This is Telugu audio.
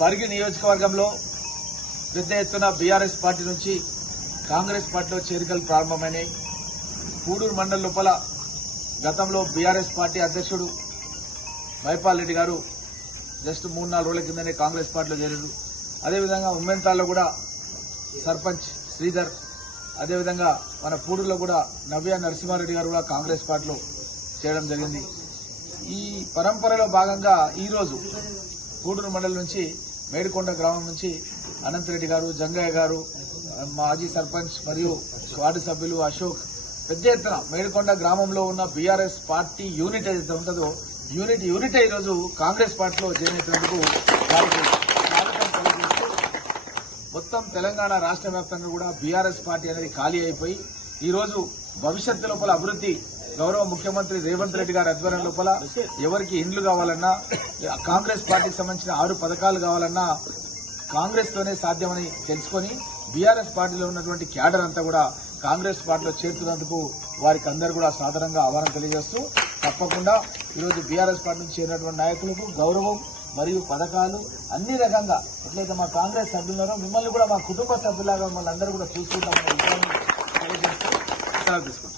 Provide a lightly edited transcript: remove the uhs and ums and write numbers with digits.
పరిగి నియోజకవర్గంలో పెద్ద ఎత్తున బీఆర్ఎస్ పార్టీ నుంచి కాంగ్రెస్ పార్టీలో చేరికలు ప్రారంభమైనాయి. పూడూరు మండలం లోపల గతంలో బీఆర్ఎస్ పార్టీ అధ్యక్షుడు మైపాల్ రెడ్డి గారు జస్ట్ 3-4 రోజుల కిందనే కాంగ్రెస్ పార్టీలో చేరారు. అదేవిధంగా ఉమ్మెంతాల్లో కూడా సర్పంచ్ శ్రీధర్, అదేవిధంగా మన పూడూరులో కూడా నవ్య నరసింహారెడ్డి గారు కూడా కాంగ్రెస్ పార్టీలో చేయడం జరిగింది. ఈ పరంపరలో భాగంగా ఈరోజు పూడూరు మండలం నుంచి మేడికొండ గ్రామం నుంచి అనంతరెడ్డి గారు, జంగయ్య గారు, మాజీ సర్పంచ్ మరియు వార్డు సభ్యులు అశోక్ పెద్ద ఎత్తున మేడికొండ గ్రామంలో ఉన్న బీఆర్ఎస్ పార్టీ యూనిట్ ఏదైతే ఉంటుందో యూనిట్ ఈరోజు కాంగ్రెస్ పార్టీలో చేరినందుకు వారికి స్వాగతం తెలియజేస్తూ మొత్తం తెలంగాణ రాష్ట్ర వ్యాప్తంగా కూడా బీఆర్ఎస్ పార్టీ అనేది ఖాళీ అయిపోయి ఈరోజు భవిష్యత్తు లోపల అభివృద్ధి గౌరవ ముఖ్యమంత్రి రేవంత్ రెడ్డి గారి ఆధ్వర్యం లోపల ఎవరికి ఇండ్లు కావాలన్నా, కాంగ్రెస్ పార్టీకి సంబంధించిన 6 పథకాలు కావాలన్నా కాంగ్రెస్ లోనే సాధ్యమని తెలుసుకుని బీఆర్ఎస్ పార్టీలో ఉన్నటువంటి క్యాడర్ అంతా కూడా కాంగ్రెస్ పార్టీలో చేరుతున్నందుకు వారికి అందరూ కూడా సాధారణంగా ఆహ్వానం తెలియజేస్తూ తప్పకుండా ఈరోజు బీఆర్ఎస్ పార్టీ నుంచి చేరినటువంటి నాయకులకు గౌరవం మరియు పథకాలు అన్ని రకంగా ఎట్లయితే మా కాంగ్రెస్ సభ్యులున్నారో మిమ్మల్ని కూడా మా కుటుంబ సభ్యులాగా మమ్మల్ని అందరూ కూడా చూసుకుంటామని తెలియజేస్తూ తీసుకుంటున్నాం.